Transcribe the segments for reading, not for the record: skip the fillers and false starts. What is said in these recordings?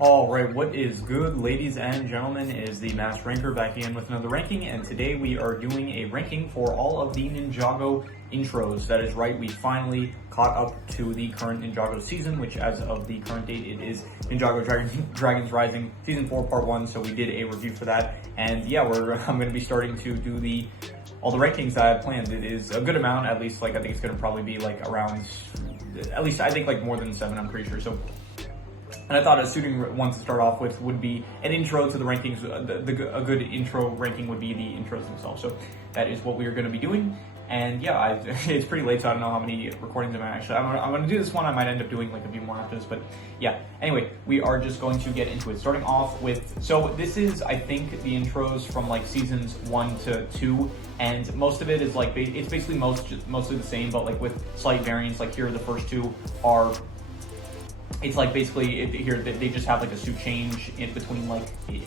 Alright, what is good, ladies and gentlemen, is the Mass Ranker back again with another ranking, and today we are doing a ranking for all of the Ninjago intros. That is right, we finally caught up to the current Ninjago season, which as of the current date, it is Ninjago Dragons Rising Season 4 Part 1, so we did a review for that, and yeah, I'm going to be starting to do all the rankings that I had planned. It is a good amount, at least, I think it's going to probably be around, at least I think more than 7, I'm pretty sure, so. And I thought a suiting one to start off with would be an intro to the rankings. A good intro ranking would be the intros themselves. So that is what we are going to be doing. And yeah, it's pretty late, so I don't know how many recordings I'm actually. I'm going to do this one. I might end up doing a few more after this, but yeah. Anyway, we are just going to get into it. Starting off with, so this is, I think, the intros from seasons 1 to 2, and most of it is it's basically mostly the same, but with slight variants. Here, the first two are. It's basically here they just have a suit change in between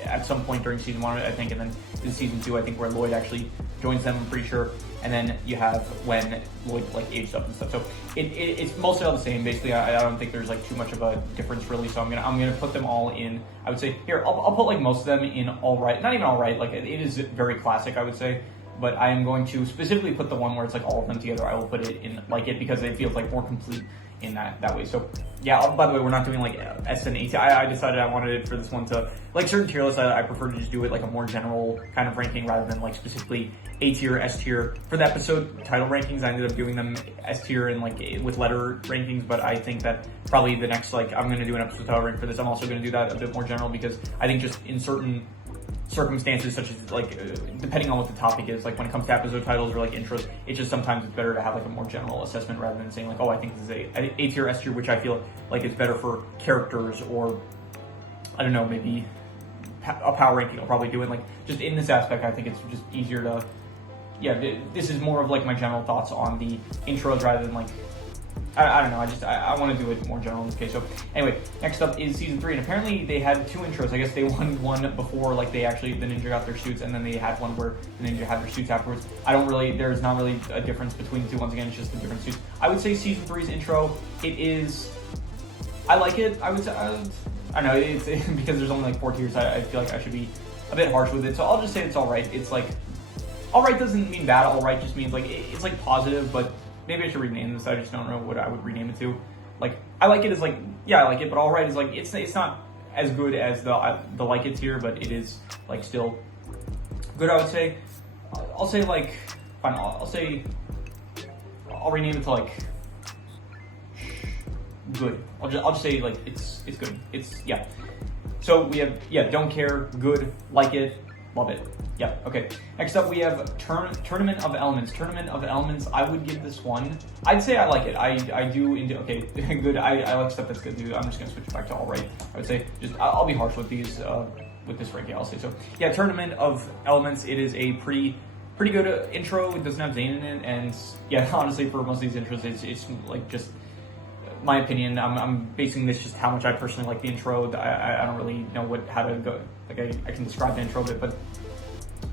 at some point during season 1, I think, and then in season 2, I think, where Lloyd actually joins them, I'm pretty sure. And then you have when Lloyd aged up and stuff. So it's mostly all the same. Basically, I don't think there's too much of a difference really. So I'm gonna put them all in. I would say here I'll put most of them in all right. Not even all right. It is very classic, I would say. But I am going to specifically put the one where it's all of them together. I will put it in it because it feels more complete in that way. So yeah, by the way, we're not doing S and A tier. I decided I wanted it for this one to certain tier lists. I prefer to just do it a more general kind of ranking rather than specifically A tier, S tier. For the episode title rankings, I ended up doing them S tier and with letter rankings. But I think that probably the next I'm going to do an episode title rank for this. I'm also going to do that a bit more general because I think just in certain circumstances, such as depending on what the topic is, when it comes to episode titles or intros, it's just sometimes it's better to have a more general assessment rather than saying oh, I think this is a tier, S tier, which I feel is better for characters, or I don't know, maybe a power ranking. I'll probably do it just in this aspect. I think it's just easier to this is more of my general thoughts on the intros rather than I don't know, I want to do it more general in this case. So anyway, next up is season 3, and apparently they had 2 intros. I guess they won one before, the ninja got their suits, and then they had one where the ninja had their suits afterwards. There's not really a difference between the two. Once again, it's just the different suits. I would say season 3's intro, I like it. I would say, I know, it's because there's only 4 tiers, I feel I should be a bit harsh with it. So I'll just say it's alright. It's alright doesn't mean bad, alright just means it's positive, but maybe I should rename this. I just don't know what I would rename it to. I like it as I like it, but alright is it's not as good as the like it tier, but it is still good, I would say. I'll say fine. I'll rename it to good. I'll just say it's good. It's yeah. So we have don't care, good, like it, love it. Yeah, okay. Next up, we have Tournament of Elements. Tournament of Elements, I would give this one. I'd say I like it. I do, okay, good. I like stuff that's good, dude. I'm just going to switch it back to all right. I would say, I'll be harsh with these, with this ranking, I'll say so. Yeah, Tournament of Elements, it is a pretty good intro. It doesn't have Zane in it, and yeah, honestly, for most of these intros, it's just my opinion. I'm basing this just how much I personally like the intro. I don't really know how to go, I can describe the intro a bit, but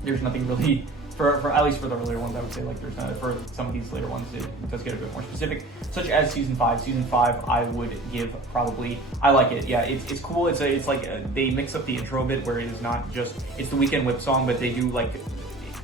there's nothing really, for at least for the earlier ones, I would say, there's not, for some of these later ones, it does get a bit more specific, such as season 5. Season 5, I would give probably, I like it, yeah, it's cool, it's they mix up the intro a bit, where it is not just, it's the Weekend Whip song, but they do,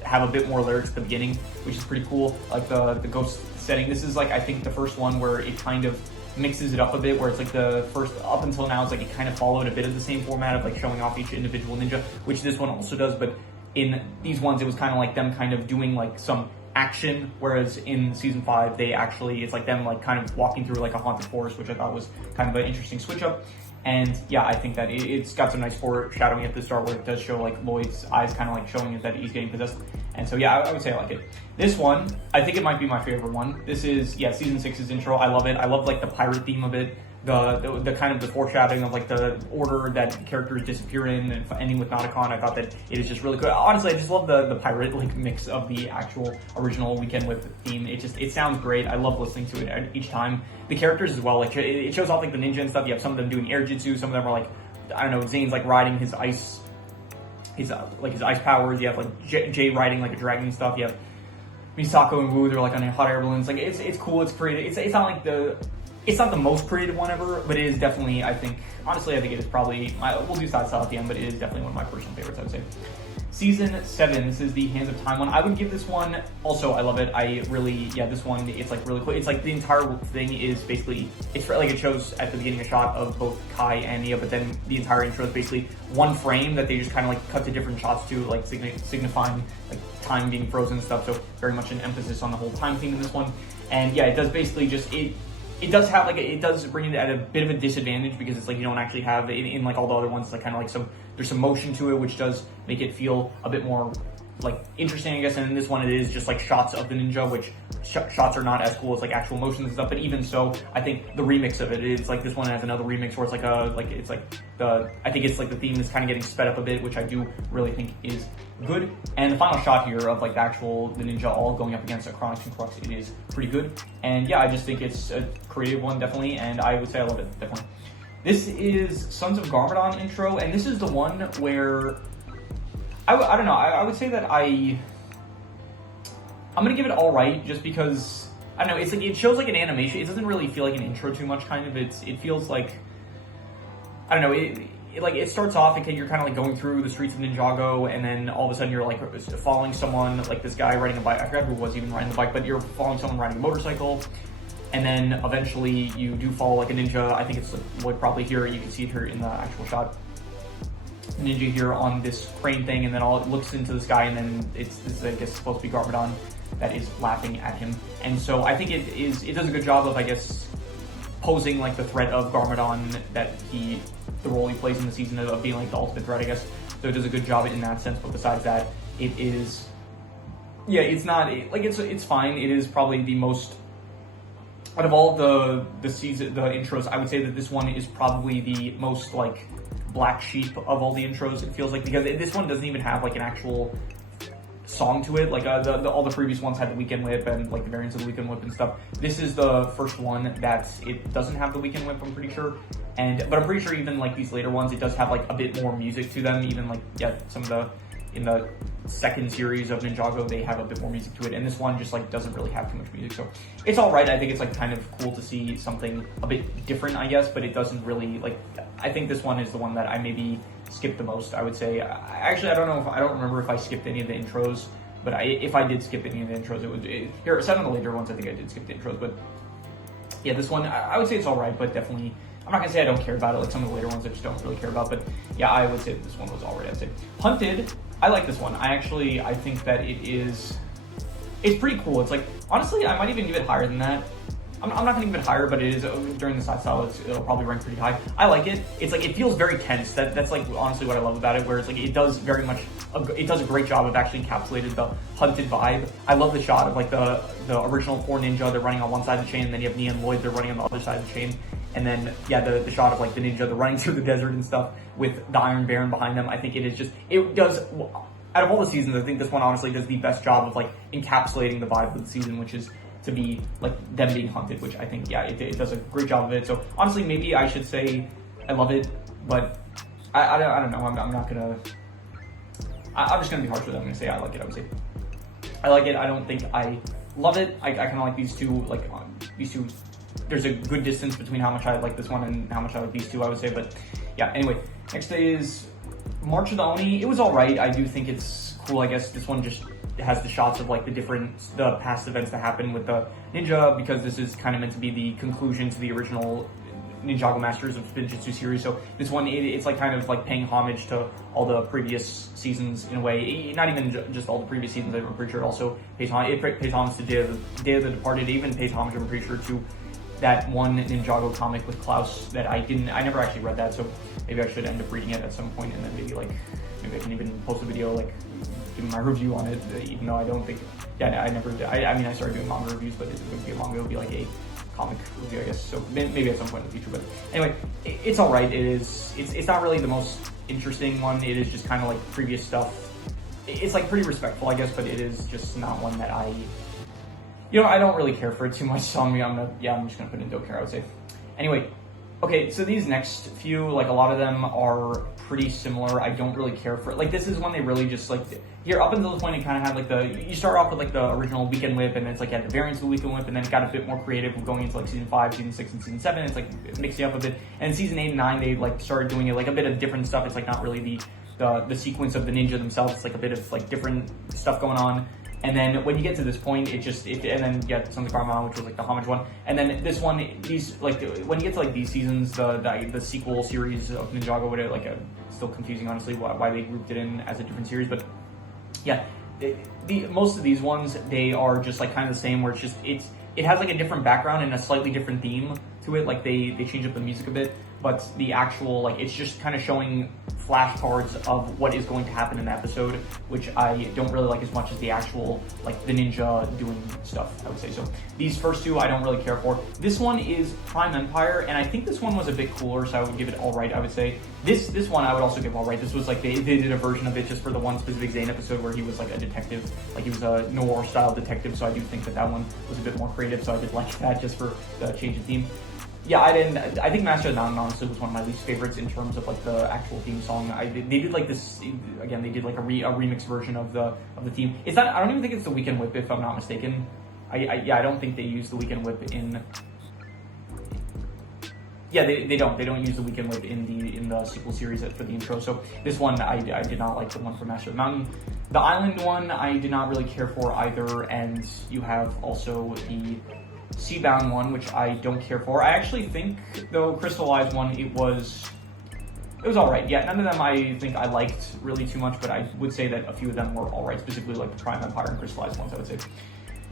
have a bit more lyrics at the beginning, which is pretty cool, the ghost setting. This is, I think, the first one where it kind of mixes it up a bit, where it's the first, up until now, it's it kind of followed a bit of the same format of showing off each individual ninja, which this one also does, but in these ones, it was kind of them kind of doing some action, whereas in season 5, they actually, it's them kind of walking through a haunted forest, which I thought was kind of an interesting switch up. And yeah, I think that it's got some nice foreshadowing at the start where it does show Lloyd's eyes kind of showing it that he's getting possessed. And so yeah, I would say I like it. This one, I think it might be my favorite one. This is, yeah, season 6's intro. I love it. I love the pirate theme of it. The kind of the foreshadowing of the order that characters disappear in, and ending with Nauticon. I thought that it is just really good. Honestly, I just love the pirate mix of the actual original Weekend Whip theme. It sounds great. I love listening to it each time. The characters as well, it shows off the ninja and stuff. You have some of them doing air jutsu, some of them are I don't know, Zane's riding his ice, his ice powers. You have Jay riding a dragon and stuff. You have Misako and Wu, they're on hot air balloons. It's cool, it's creative. It's not it's not the most creative one ever, but it is definitely, I think it is probably, we'll do side style at the end, but it is definitely one of my personal favorites, I would say. Season 7, this is the Hands of Time one. I would give this one, also, I love it. This one, it's like really cool. It's like the entire thing is basically, it's like it shows at the beginning a shot of both Kai and Nia, but then the entire intro is basically one frame that they just kind of like cut to different shots to, like signifying like time being frozen and stuff. So very much an emphasis on the whole time theme in this one. And yeah, it does basically just, it does have like, it does bring it at a bit of a disadvantage because it's like you don't actually have, in like all the other ones, it's like kind of like there's some motion to it, which does make it feel a bit more like interesting, I guess. And in this one, it is just like shots of the ninja, which shots are not as cool as like actual motions and stuff. But even so, I think the remix of it's like this one has another remix where it's like I think it's like the theme is kind of getting sped up a bit, which I do really think is good. And the final shot here of like the ninja all going up against a Chronix and Crux, it is pretty good. And yeah, I just think it's a creative one, definitely, and I would say I love it, definitely. This is Sons of Garmadon intro, and this is the one where I don't know, I would say that I'm gonna give it all right, just because, I don't know, it's like, it shows like an animation. It doesn't really feel like an intro too much, kind of. It feels like, I don't know, it starts off, okay, you're kind of like going through the streets of Ninjago, and then all of a sudden you're like following someone, like this guy riding a bike. I forgot who was even riding the bike, but you're following someone riding a motorcycle. And then eventually you do follow like a ninja. I think it's like probably here, you can see it here in the actual shot. Ninja here on this crane thing, and then it looks into the sky, and then this is, I guess, supposed to be Garmadon that is laughing at him. And so I think it does a good job of, I guess, posing like the threat of Garmadon, the role he plays in the season of being like the ultimate threat, I guess. So it does a good job in that sense. But besides that, it is, yeah, it's not like it's fine. It is probably the most, out of all the intros, I would say that this one is probably the most like black sheep of all the intros, it feels like, because this one doesn't even have like an actual song to it. Like all the previous ones had the Weekend Whip and like the variants of the Weekend Whip and stuff. This is the first one that it doesn't have the Weekend Whip, I'm pretty sure. But I'm pretty sure even like these later ones, it does have like a bit more music to them. Even like, yeah, in the second series of Ninjago, they have a bit more music to it, and this one just like doesn't really have too much music, so it's all right. I think it's like kind of cool to see something a bit different, I guess, but it doesn't really like. I think this one is the one that I maybe skipped the most, I would say. Actually, I don't remember if I skipped any of the intros, but if I did skip any of the intros, here some of the later ones I think I did skip the intros, but yeah, this one I would say it's all right, but definitely. I'm not gonna say I don't care about it, like some of the later ones I just don't really care about, but yeah, I would say this one was all right, I'd say. Hunted, I like this one. I think that it's pretty cool. It's like, honestly, I might even give it higher than that. I'm not gonna give it higher, but it is, during the side style, it'll probably rank pretty high. I like it. It's like, it feels very tense. That's like honestly what I love about it, where it's like, it does a great job of actually encapsulating the Hunted vibe. I love the shot of like the original 4 ninja, they're running on one side of the chain, and then you have Nia and Lloyd, they're running on the other side of the chain. And then, yeah, the shot of like the ninja, they're running through the desert and stuff with the Iron Baron behind them. I think it does, out of all the seasons, I think this one honestly does the best job of like encapsulating the vibe of the season, which is to be like them being hunted, which I think, yeah, it does a great job of it. So honestly, maybe I should say I love it, but I don't know. I'm not gonna, I'm just gonna be harsh with it. I'm gonna say I like it. I would say I like it. I don't think I love it. I kind of like these two, there's a good distance between how much I like this one and how much I like these two, I would say. But yeah, anyway, next is March of the Oni. It was all right. I do think it's cool. I guess this one just has the shots of like the past events that happened with the ninja, because this is kind of meant to be the conclusion to the original Ninjago Masters of Spinjitzu series. So this one, it's like kind of like paying homage to all the previous seasons in a way. Not even just all the previous seasons. I'm pretty sure it also pays homage to Day of the Departed. It even pays homage, I'm pretty sure, to that one Ninjago comic with Klaus that I never actually read that, so maybe I should end up reading it at some point, and then maybe I can even post a video like giving my review on it, even though I don't think, yeah, I never did. I mean, I started doing manga reviews, but it wouldn't be a manga, it would be like a comic review, I guess, so maybe at some point in the future. But anyway, it's all right. It's not really the most interesting one. It is just kind of like previous stuff. It's like pretty respectful, I guess, but it is just not one that I don't really care for it too much, so I'm just gonna put it in don't care, I would say. Anyway, Okay, so these next few, like a lot of them are pretty similar. I don't really care for it. Like this is when they really just like, here up until this point it kind of had like you start off with like the original Weekend Whip, and then it's like at the variants of the Weekend Whip, and then it got a bit more creative going into like season 5, season 6, and season 7. It's like mixing up a bit. And season 8 and 9 they like started doing it like a bit of different stuff. It's like not really the sequence of the ninja themselves. It's like a bit of like different stuff going on. And then when you get to this point, and then Sons of Karma, which was like the homage one, and then this one, these like when you get to like these seasons, the sequel series of Ninjago, would like still confusing honestly why they grouped it in as a different series, but yeah, the most of these ones they are just like kind of the same, where it has like a different background and a slightly different theme to it. Like they change up the music a bit, but the actual like it's just kind of showing flashcards of what is going to happen in the episode, which I don't really like as much as the actual like the ninja doing stuff, I would say. So these first two I don't really care for. This one is Prime Empire, and I think this one was a bit cooler, so I would give it alright, I would say. This one I would also give alright. This was like they did a version of it just for the one specific Zane episode where he was like a detective, like he was a noir style detective, so I do think that one was a bit more creative, so I did like that just for the change of theme. Yeah, I think Master of None honestly was one of my least favorites in terms of like the actual theme song. They did like this again. They did like a remix version of the theme. It's not. I don't even think it's the Weekend Whip, if I'm not mistaken. I don't think they use the Weekend Whip in. Yeah, they don't use the Weekend Whip in the sequel series for the intro. So this one I did not like, the one for Master of the Mountain. The Island one I did not really care for either, and you have also the Seabound one, which I don't care for. I actually think, though, Crystallized one, it was alright. Yeah, none of them I think I liked really too much, but I would say that a few of them were alright, specifically like the Prime Empire and Crystallized ones, I would say.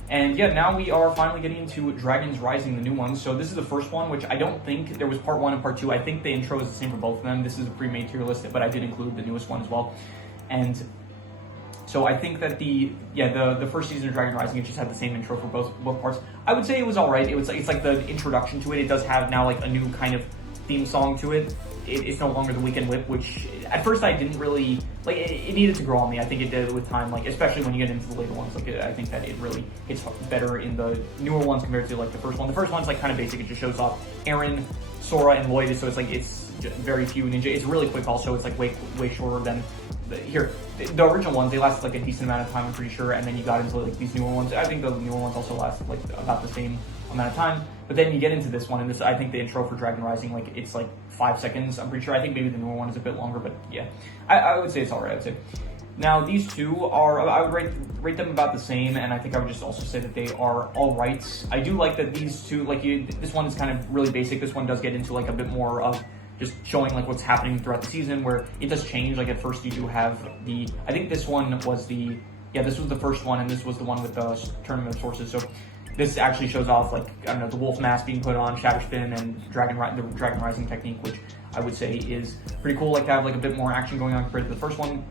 And yeah, now we are finally getting into Dragons Rising, the new one. So this is the first one, which I don't think there was part 1 and part 2. I think the intro is the same for both of them. This is a pre-made tier list, but I did include the newest one as well. And so I think that the first season of Dragon Rising, it just had the same intro for both parts. I would say it was alright. It's like the introduction to it. It does have now like a new kind of theme song to it. It's no longer the Weekend Whip, which at first I didn't really like. It needed to grow on me. I think it did with time, like especially when you get into the later ones. Like I think that it really hits better in the newer ones compared to like the first one. The first one's like kind of basic. It just shows off Aaron, Sora, and Lloyd. So it's like it's very few ninja. It's really quick. Also, it's like way shorter than the original ones. They lasted like a decent amount of time, I'm pretty sure, and then you got into like these newer ones. I think the newer ones also lasted like about the same amount of time. But then you get into this one, and I think the intro for Dragon Rising, like it's like 5 seconds. I'm pretty sure. I think maybe the newer one is a bit longer, but yeah, I would say it's alright. I would say. Now these two are, I would rate them about the same, and I think I would just also say that they are alright. I do like that these two, this one is kind of really basic. This one does get into like a bit more of just showing like what's happening throughout the season, where it does change. Like at first you do have I think this one was this was the first one, and this was the one with the Tournament of Sources. So this actually shows off like, I don't know, the wolf mask being put on, Shatter Spin, and the Dragon Rising technique, which I would say is pretty cool. Like to have like a bit more action going on compared to the first one.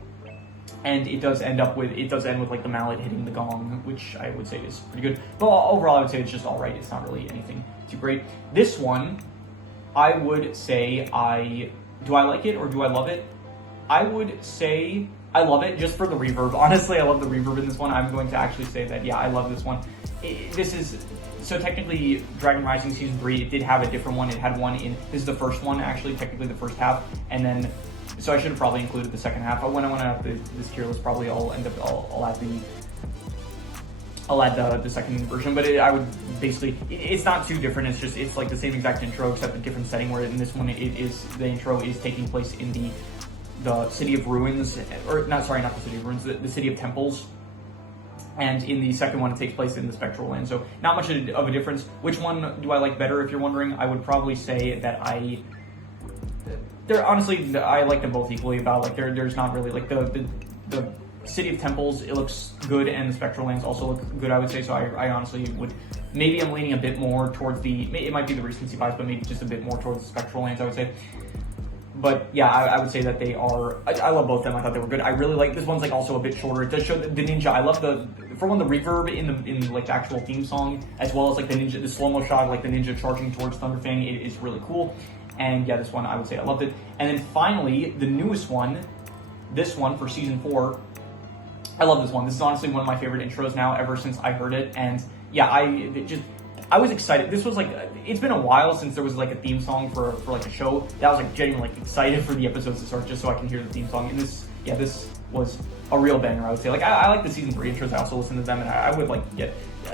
And it does end with like the mallet hitting the gong, which I would say is pretty good. But overall I would say it's just alright. It's not really anything too great. This one, I would say do I like it or do I love it? I would say I love it just for the reverb. Honestly, I love the reverb in this one. I'm going to actually say that, yeah, I love this one. So technically, Dragon Rising Season 3, it did have a different one. It had one this is the first one, actually, technically the first half. And then, so I should have probably included the second half. When I went out this tier list, probably I'll add the second version, but I would basically, it's not too different. It's like the same exact intro except a different setting, where in this one the intro is taking place in the City of Ruins, or not the City of Ruins, the City of Temples. And in the second one, it takes place in the Spectral Land. So not much of a difference. Which one do I like better, if you're wondering? I would probably say that honestly, I like them both equally. About like there's not really like the City of Temples, it looks good, and the Spectral Lands also look good, I would say. So I honestly would, maybe I'm leaning a bit more towards it might be the recency bias, but maybe just a bit more towards the Spectral Lands, I would say. But yeah, I would say that they are, I love both of them. I thought they were good. I really like, this one's like also a bit shorter. It does show the ninja. I love the reverb in like the actual theme song, as well as like the slow-mo shot, like the ninja charging towards Thunderfang. It is really cool. And yeah, this one, I would say I loved it. And then finally, the newest one, this one for season 4, I love this one. This is honestly one of my favorite intros now, ever since I heard it. And yeah, I I was excited. This was like, it's been a while since there was like a theme song for like a show that I was like genuinely like excited for the episodes to start just so I can hear the theme song. And this was a real banger, I would say. Like I like the season 3 intros. I also listen to them, and I would like get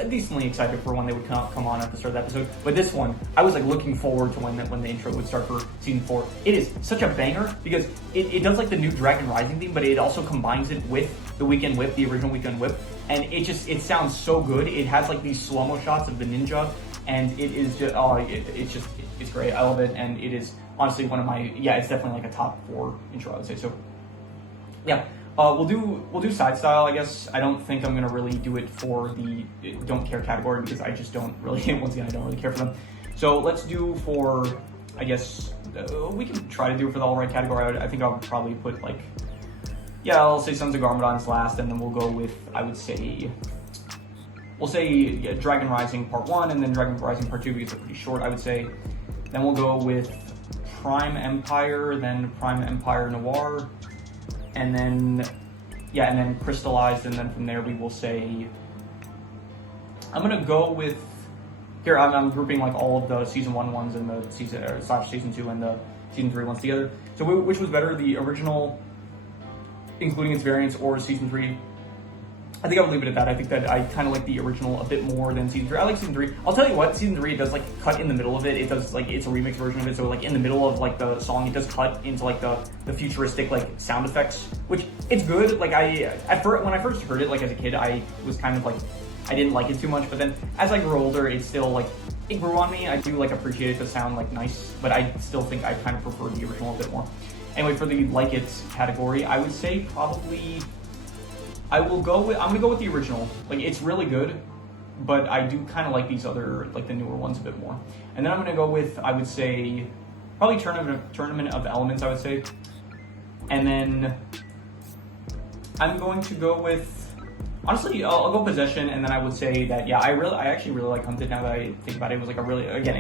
decently excited for when they would come on at the start of the episode. But this one, I was like looking forward to when the intro would start for season 4. It is such a banger because it does like the new Dragon Rising theme, but it also combines it with the Weekend Whip, the original Weekend Whip, and it sounds so good. It has like these slow-mo shots of the ninja, and it is just it's great. I love it, and it is honestly one of my it's definitely like a top 4 intro, I would say. So yeah. We'll do side style, I guess. I don't think I'm gonna really do it for the don't care category because I just don't really, once again, I don't really care for them. So let's do for, I guess, we can try to do it for the all right category. I think I'll probably put like, I'll say Sons of Garmadon's last, and then we'll go with, I would say, Dragon Rising Part 1, and then Dragon Rising Part 2 because they're pretty short, I would say. Then we'll go with Prime Empire, then Prime Empire Noir, and then Crystallized, and then from there we will say, I'm gonna go with, here I'm grouping like all of the season 1 ones and the season 2 and the season 3 ones together. So which was better, the original including its variants or season 3? I think I would leave it at that. I think that I kind of like the original a bit more than season 3. I like season 3. I'll tell you what, season 3, it does like cut in the middle of it. It does like, it's a remix version of it. So like in the middle of like the song, it does cut into like the futuristic like sound effects, which it's good. Like when I first heard it, like as a kid, I was kind of like, I didn't like it too much. But then as I grew older, it's still like, it grew on me. I do like appreciate it to sound like nice, but I still think I kind of prefer the original a bit more. Anyway, for the like it category, I would say probably, I'm gonna go with the original. Like, it's really good, but I do kind of like these other, like the newer ones a bit more. And then I'm gonna go with, I would say, probably Tournament of Elements, I would say. And then I'm going to go with, honestly, I'll go Possession, and then I would say that, I actually really like Hunted now that I think about it. It was like a really, again,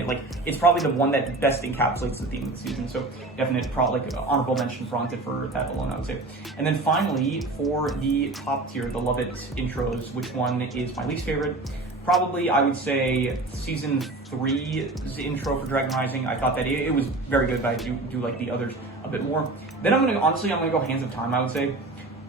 it's probably the one that best encapsulates the theme of the season. So definite, probably like honorable mention for Hunted for that alone, I would say. And then finally, for the top tier, the Love It intros, which one is my least favorite? Probably, I would say season 3's intro for Dragon Rising. I thought that it was very good, but I do like the others a bit more. Then I'm gonna go Hands of Time, I would say,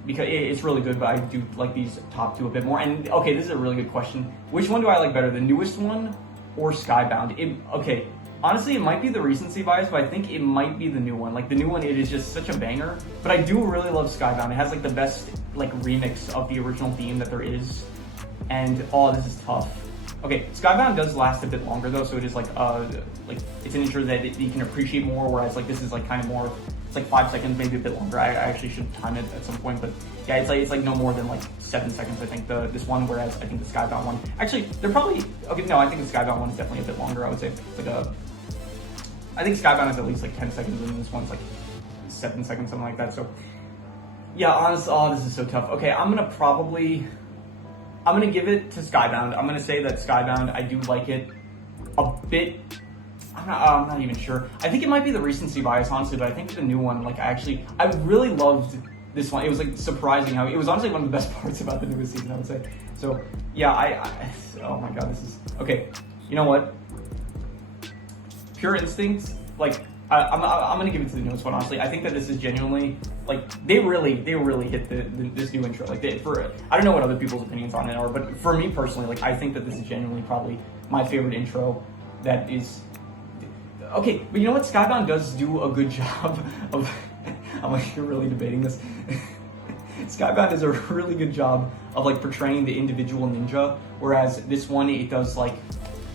because it's really good, but I do like these top 2 a bit more. And okay, this is a really good question. Which one do I like better, the newest one or Skybound? Okay, honestly, it might be the recency bias, but I think it might be the new one. Like the new one, it is just such a banger. But I do really love Skybound. It has like the best like remix of the original theme that there is. And this is tough. Okay, Skybound does last a bit longer though, so it is like it's an intro that you can appreciate more. Whereas like this is like kind of more. It's like 5 seconds, maybe a bit longer. I actually should time it at some point, but yeah, it's like no more than like 7 seconds. I think this one, whereas I think the Skybound one, actually they're probably okay. No, I think the Skybound one is definitely a bit longer. I would say it's like I think Skybound is at least like 10 seconds, and this one's like 7 seconds, something like that. So yeah, honestly, this is so tough. Okay, I'm gonna give it to Skybound. I'm gonna say that Skybound, I do like it a bit. I'm not even sure. I think it might be the recency bias, honestly, but I think the new one, like I really loved this one. It was like surprising how, it was honestly one of the best parts about the newest season, I would say. So yeah, oh my god, this is, okay, you know what? Pure Instinct, like, I'm gonna give it to the newest one, honestly. I think that this is genuinely, like, they really hit this new intro. Like, I don't know what other people's opinions on it are, but for me personally, like, I think that this is genuinely probably my favorite intro that is. Okay, but you know what? Skybound does do a good job of, I'm like, you're really debating this. Skybound does a really good job of like portraying the individual ninja, whereas this one, it does like,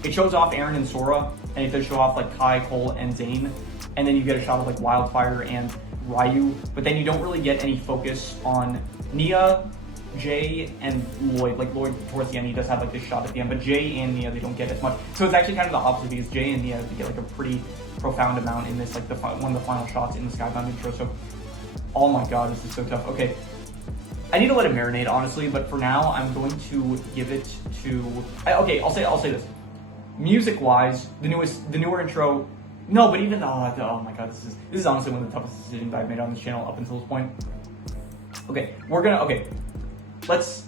it shows off Eren and Sora, and it does show off like Kai, Cole, and Zane, and then you get a shot of like Wildfire and Ryu, but then you don't really get any focus on Nia, Jay, and Lloyd. Like Lloyd towards the end, he does have like this shot at the end, but Jay and Nia, they don't get as much. So it's actually kind of the opposite, because Jay and Nia, they get like a pretty profound amount in this, like one of the final shots in the Skybound intro. So, oh my god, this is so tough. Okay, I need to let it marinate, honestly, but for now, I'm going to give it to. Okay, I'll say this. Music-wise, the newer intro. No, but even oh my god, this is honestly one of the toughest decisions I've made on this channel up until this point. Okay, let's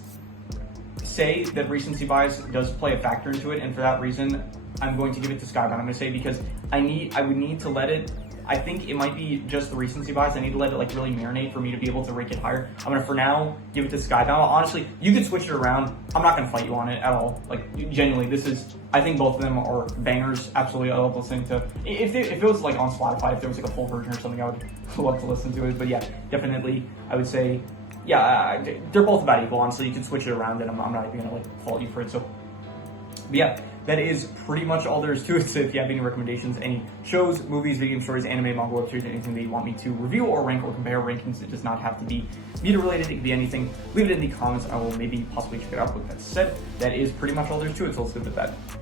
say that recency bias does play a factor into it, and for that reason, I'm going to give it to Skybound. I'm going to say because I would need to let it. I think it might be just the recency bias. I need to let it like really marinate for me to be able to rank it higher. I'm gonna for now give it to Skybound. Honestly, you could switch it around. I'm not gonna fight you on it at all. Like genuinely, I think both of them are bangers. Absolutely, I love listening to. If it was like on Spotify, if there was like a full version or something, I would love to listen to it. But yeah, definitely, I would say, yeah, they're both about equal. Honestly, you can switch it around, and I'm not even gonna like fault you for it. So, but yeah. That is pretty much all there is to it. So if you have any recommendations, any shows, movies, video game stories, anime, manga, web series, anything that you want me to review or rank or compare rankings, it does not have to be media related. It can be anything. Leave it in the comments. I will maybe possibly check it out. With that said, that is pretty much all there is to it. So let's leave it at that.